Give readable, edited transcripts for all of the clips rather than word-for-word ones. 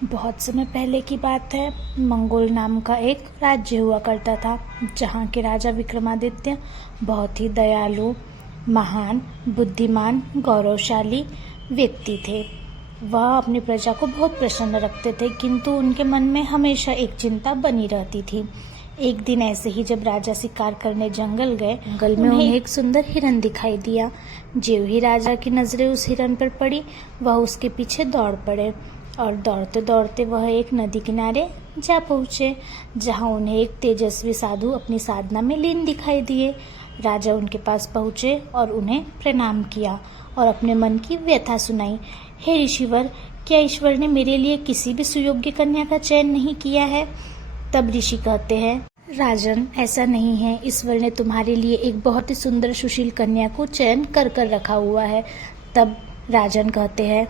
बहुत समय पहले की बात है। मंगोल नाम का एक राज्य हुआ करता था, जहाँ के राजा विक्रमादित्य बहुत ही दयालु, महान, बुद्धिमान, गौरवशाली व्यक्ति थे। वह अपनी प्रजा को बहुत प्रसन्न रखते थे, किंतु उनके मन में हमेशा एक चिंता बनी रहती थी। एक दिन ऐसे ही जब राजा शिकार करने जंगल गए, जंगल में उन्हें एक सुंदर हिरन दिखाई दिया। ज्यों ही राजा की नजरें उस हिरन पर पड़ी, वह उसके पीछे दौड़ पड़े और दौड़ते दौड़ते वह एक नदी किनारे जा पहुँचे, जहाँ उन्हें एक तेजस्वी साधु अपनी साधना में लीन दिखाई दिए। राजा उनके पास पहुँचे और उन्हें प्रणाम किया और अपने मन की व्यथा सुनाई। हे ऋषिवर, क्या ईश्वर ने मेरे लिए किसी भी सुयोग्य कन्या का चयन नहीं किया है? तब ऋषि कहते हैं, राजन, ऐसा नहीं है। ईश्वर ने तुम्हारे लिए एक बहुत ही सुंदर सुशील कन्या को चयन कर कर रखा हुआ है। तब राजन कहते हैं,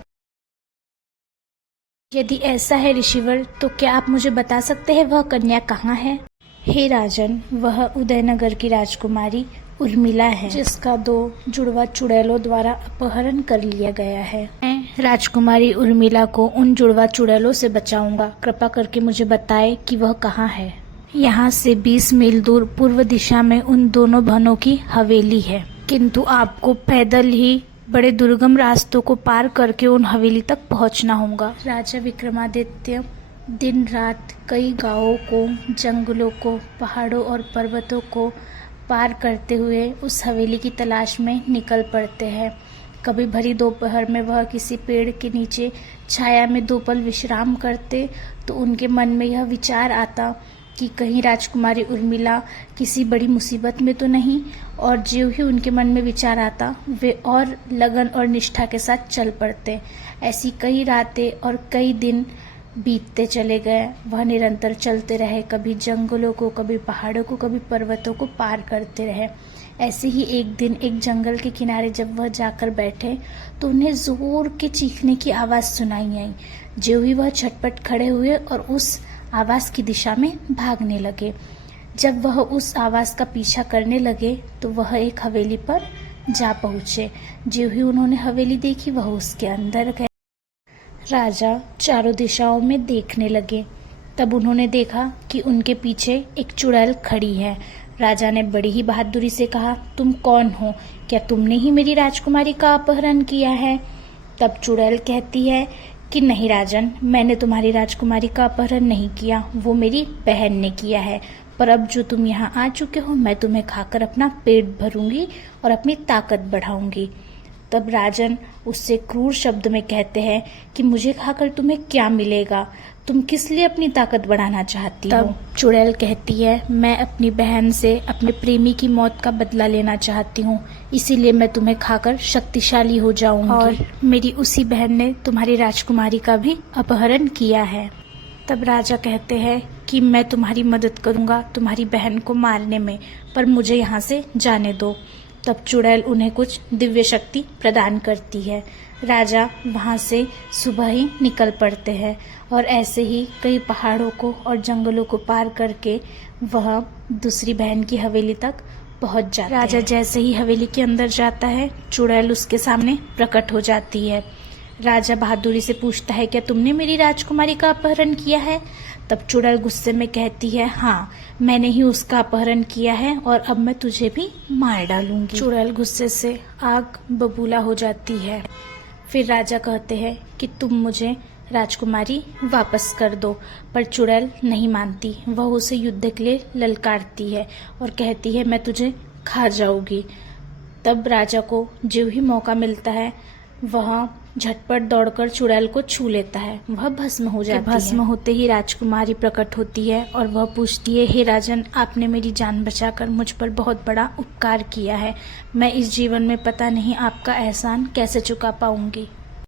यदि ऐसा है ऋषिवर, तो क्या आप मुझे बता सकते हैं वह कन्या कहाँ है? हे राजन, वह उदयनगर की राजकुमारी उर्मिला है, जिसका 2 जुड़वा चुड़ैलों द्वारा अपहरण कर लिया गया है। मैं राजकुमारी उर्मिला को उन जुड़वा चुड़ैलों से बचाऊंगा। कृपा करके मुझे बताएं कि वह कहाँ है। यहाँ से 20 मील दूर पूर्व दिशा में उन दोनों बहनों की हवेली है, किंतु आपको पैदल ही बड़े दुर्गम रास्तों को पार करके उन हवेली तक पहुँचना होगा। राजा विक्रमादित्य दिन रात कई गांवों को, जंगलों को, पहाड़ों और पर्वतों को पार करते हुए उस हवेली की तलाश में निकल पड़ते हैं। कभी भरी दोपहर में वह किसी पेड़ के नीचे छाया में 2 पल विश्राम करते तो उनके मन में यह विचार आता कि कहीं राजकुमारी उर्मिला किसी बड़ी मुसीबत में तो नहीं। और जो ही उनके मन में विचार आता, वे और लगन और निष्ठा के साथ चल पड़ते। ऐसी कई रातें और कई दिन बीतते चले गए। वह निरंतर चलते रहे, कभी जंगलों को, कभी पहाड़ों को, कभी पर्वतों को पार करते रहे। ऐसे ही एक दिन एक जंगल के किनारे जब वह जाकर बैठे तो उन्हें जोर के चीखने की आवाज़ सुनाई आई। जो ही वह झटपट खड़े हुए और उस आवाज़ की दिशा में भागने लगे। जब वह उस आवाज़ का पीछा करने लगे तो वह एक हवेली पर जा पहुँचे। जो ही उन्होंने हवेली देखी, वह उसके अंदर गए। राजा चारों दिशाओं में देखने लगे। तब उन्होंने देखा कि उनके पीछे एक चुड़ैल खड़ी है। राजा ने बड़ी ही बहादुरी से कहा, तुम कौन हो? क्या तुमने ही मेरी राजकुमारी का अपहरण किया है? तब चुड़ैल कहती है कि नहीं राजन, मैंने तुम्हारी राजकुमारी का अपहरण नहीं किया, वो मेरी बहन ने किया है। पर अब जो तुम यहाँ आ चुके हो, मैं तुम्हें खाकर अपना पेट भरूंगी और अपनी ताकत बढ़ाऊंगी। तब राजन उससे क्रूर शब्द में कहते हैं कि मुझे खाकर तुम्हें क्या मिलेगा? तुम किस लिए अपनी ताकत बढ़ाना चाहती हो? तब चुड़ैल कहती है, मैं अपनी बहन से अपने प्रेमी की मौत का बदला लेना चाहती हूँ, इसीलिए मैं तुम्हें खाकर शक्तिशाली हो जाऊंगी। और मेरी उसी बहन ने तुम्हारी राजकुमारी का भी अपहरण किया है। तब राजा कहते हैं कि मैं तुम्हारी मदद करूंगा तुम्हारी बहन को मारने में, पर मुझे यहाँ से जाने दो। तब चुड़ैल उन्हें कुछ दिव्य शक्ति प्रदान करती है। राजा वहाँ से सुबह ही निकल पड़ते हैं और ऐसे ही कई पहाड़ों को और जंगलों को पार करके वह दूसरी बहन की हवेली तक पहुँच जाते हैं। राजा जैसे ही हवेली के अंदर जाता है, चुड़ैल उसके सामने प्रकट हो जाती है। राजा बहादुरी से पूछता है, क्या तुमने मेरी राजकुमारी का अपहरण किया है? तब चुड़ैल गुस्से में कहती है, हाँ, मैंने ही उसका अपहरण किया है और अब मैं तुझे भी मार डालूंगी। चुड़ैल गुस्से से आग बबूला हो जाती है। फिर राजा कहते हैं कि तुम मुझे राजकुमारी वापस कर दो, पर चुड़ैल नहीं मानती। वह उसे युद्ध के लिए ललकारती है और कहती है, मैं तुझे खा जाऊंगी। तब राजा को जो ही मौका मिलता है, वह झटपट दौड़कर चुड़ैल को छू लेता है। वह भस्म हो जाती है। भस्म होते ही राजकुमारी प्रकट होती है और वह पूछती है, हे राजन, आपने मेरी जान बचाकर मुझ पर बहुत बड़ा उपकार किया है। मैं इस जीवन में पता नहीं आपका एहसान कैसे चुका पाऊंगी।